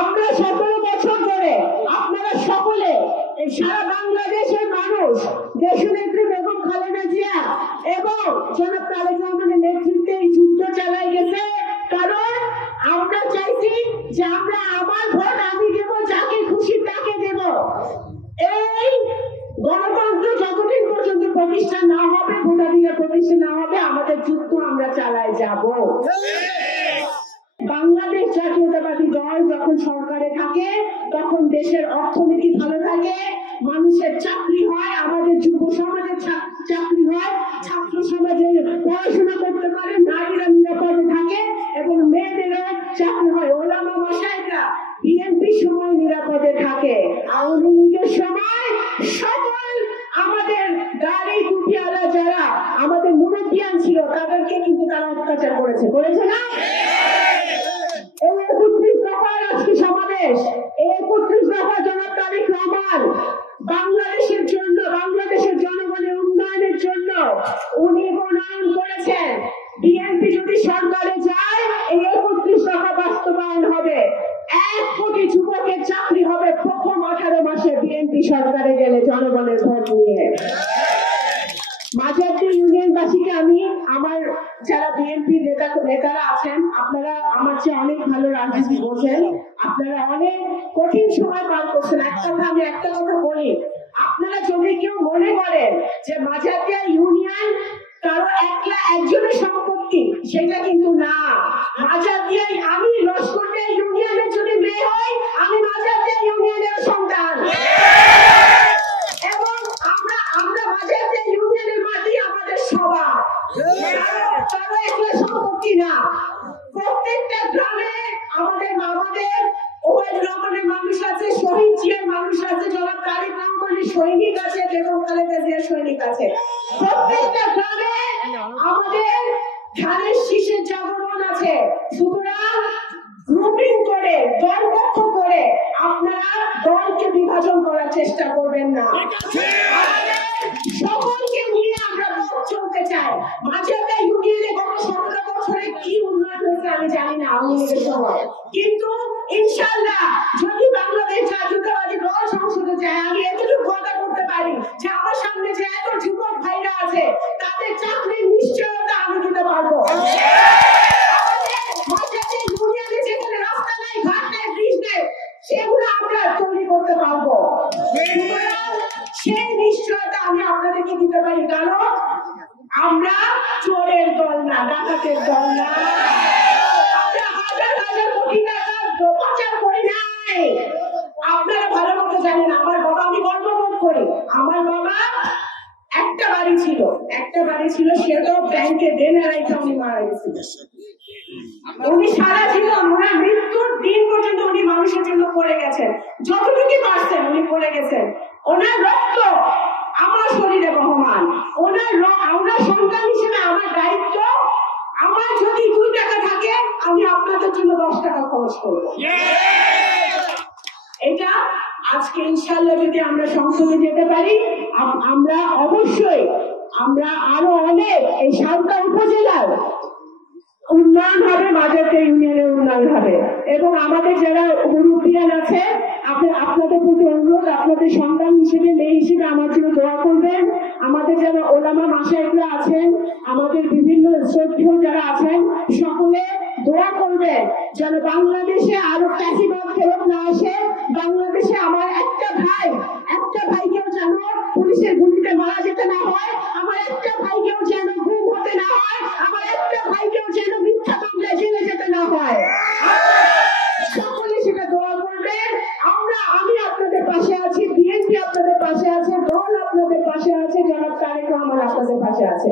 আমরা 17 বছর ধরে আপনারা সকলে সারা বাংলাদেশের মানুষ দেশনেত্রী বেগম খালেদা জিয়া এবং জনাব তারেক রহমানের নেতৃত্বে এই যুদ্ধ চালাই গেছে। কারণ আমরা চাইছি যে আমরা আমার ভোট আমি দেব, যাকে খুশি তাকে দেব। এই গণতন্ত্র যতদিন পর্যন্ত প্রতিষ্ঠা না হবে, ভোটাধিকার প্রতিষ্ঠা না হবে, আমাদের যুদ্ধ আমরা চালাই যাব। বাংলাদেশ জাতীয়তাবাদী দল যখন সরকারে থাকে তখন দেশের অর্থনীতি ভালো থাকে, মানুষের চাকরি হয়, আমাদের যুব সমাজের চাকরি হয়, ছাত্র সমাজের পড়াশোনা করতে পারে, নারীরা নিরাপদে থাকে এবং মেয়েদেরও চাকরি হয়। ওলামা মাশায়েখরা বিএনপির সময় নিরাপদে থাকে, আওয়ামী লীগের সময় সকল আমাদের দাড়ি টুপিওয়ালা যারা আমাদের মুরব্বিয়ান ছিল তাদেরকে কিন্তু তারা অত্যাচার করেছে না? এই 31 দফার আজকে সমাবেশ, এই 31 দফা জনাব তারেক রহমান বাংলাদেশের জন্য, বাংলাদেশের জনগণের উন্নয়নের জন্য উনি প্রণয়ন করেছেন। বিএনপি যদি সরকারে যায় এই 31 দফা বাস্তবায়ন হবে। 1 কোটি যুবকের চাকরি হবে প্রথম 18 মাসে বিএনপি সরকারে গেলে জনগণের ভোট নিয়ে। মাঝারদী ইউনিয়নবাসীকে আমি, আমার যারা বিএনপি নেতারা আছেন, আপনারা আমার চেয়ে অনেক ভালো রাজনীতি বোঝেন, আপনারা অনেক কঠিন সময় পার করছেন। আমি একটা কথা বলি, আপনারা যদি কেউ মনে করেন যে মাঝারদী ইউনিয়ন কারো একজনের সম্পত্তি, সেটা কিন্তু না। মাঝারদী, আমি লস্করদিয়া ইউনিয়নের যদি মেয়ে হই, আমি মাঝারদী ইউনিয়নের সন্তান এবং আমরা মাঝারদী ইউনিয়নের মাটি আমাদের সবার, কারো একলা সম্পত্তি না। প্রত্যেকটা গ্রামে আমাদের ওবায়দুর রহমানের মানুষ আছে, শহীদ জিয়ার মানুষ আছে, জনাব তারেক রহমানের সৈনিক আছে, বেগম খালেদা জিয়ার সৈনিক আছে। প্রত্যেকটা গ্রামে আমাদের ধানের শীষের জাগরণ আছে। সুতরাং গ্রুপিং করে, দলপক্ষ করে আপনারা দলকে বিভাজন করার চেষ্টা করবেন না। সকলকে নিয়ে আমরা পথ চলতে চাই। মাঝারদী ইউনিয়নে গত 17 বছরে কি উন্নয়ন হয়েছে আমি জানি না আওয়ামী লীগের সময়, কিন্তু ইনশাআল্লাহ যদি বাংলাদেশ জাতীয়তাবাদী দল সংসদে যায়, আমি এতটুকু কথা করতে পারি যে আমার সামনে যে এত যুবক ভাইরা আছে তাদের চাকরির নিশ্চয়তা আমি দিতে পারবো। মাঝারদী ইউনিয়নে যেখানে রাস্তা নাই, ঘাট নাই, ব্রিজ নেই, সেগুলো আমরা তৈরি করতে পারবো। সেই নিশ্চয়তা আমি আপনাদেরকে দিতে পারি, কারণ আমরা চোরের দল না, ডাকাতের দল না, আমরা হাজার হাজার কোটি টাকা পাচার করি নাই। আপনারা ভালো মতো জানেন, আমার বাবা, আমি গর্ববোধ করি, আমার বাবা একটা বাড়ি ছিল, সে তো ব্যাংকে দেনা রাইখা উনি মারা গেছিল। উনি সারা জীবন, ওনার মৃত্যুর দিন পর্যন্ত উনি মানুষের জন্য করে গেছেন, যতটুকু পারছেন উনি করে গেছেন। ওনার রক্ত আমার শরীরে বহমান, ওনার সন্তান হিসেবে আমার দায়িত্ব, আমার যদি 2 টাকা থাকে আমি আপনাদের জন্য 10 টাকা খরচ করবো। এটা আজকে ইনশাআল্লাহ যদি আমরা সংসদে যেতে পারি, আমরা অবশ্যই আমরা আরো অনেক এই সাঁওতাল উপজেলার উন্নয়ন হবে, মাঝারদী ইউনিয়নের উন্নয়ন হবে এবং আমাদের যারা মুরব্বিয়ান আছে আপনাদের প্রতি অনুরোধ, আপনাদের সন্তান হিসেবে, মেয়ে হিসেবে আমার জন্য দোয়া করবেন। আমাদের যারা ওলামা মাশায়েখরা আছেন, আমাদের বিভিন্ন শ্রদ্ধেয় যারা আছেন, সকলে দোয়া করবেন যেন বাংলাদেশে আরো ফ্যাসিবাদ ফেরত না আসে। বাংলাদেশে আমার একটা ভাইকেও যেন পুলিশের গুলিতে মারা যেতে না হয়, আমার একটা ভাইকেও যেন গুম হতে না হয়, আমার একটা ভাইকেও যেন মিথ্যা মামলায় জেলে যেতে না হয়। সকলে সেটা দোয়া করবেন। আমি আপনাদের পাশে আছি, বিএনপি আপনাদের পাশে আছে, দল আপনাদের পাশে আছে, জনাব তারেক রহমান আপনাদের পাশে আছে।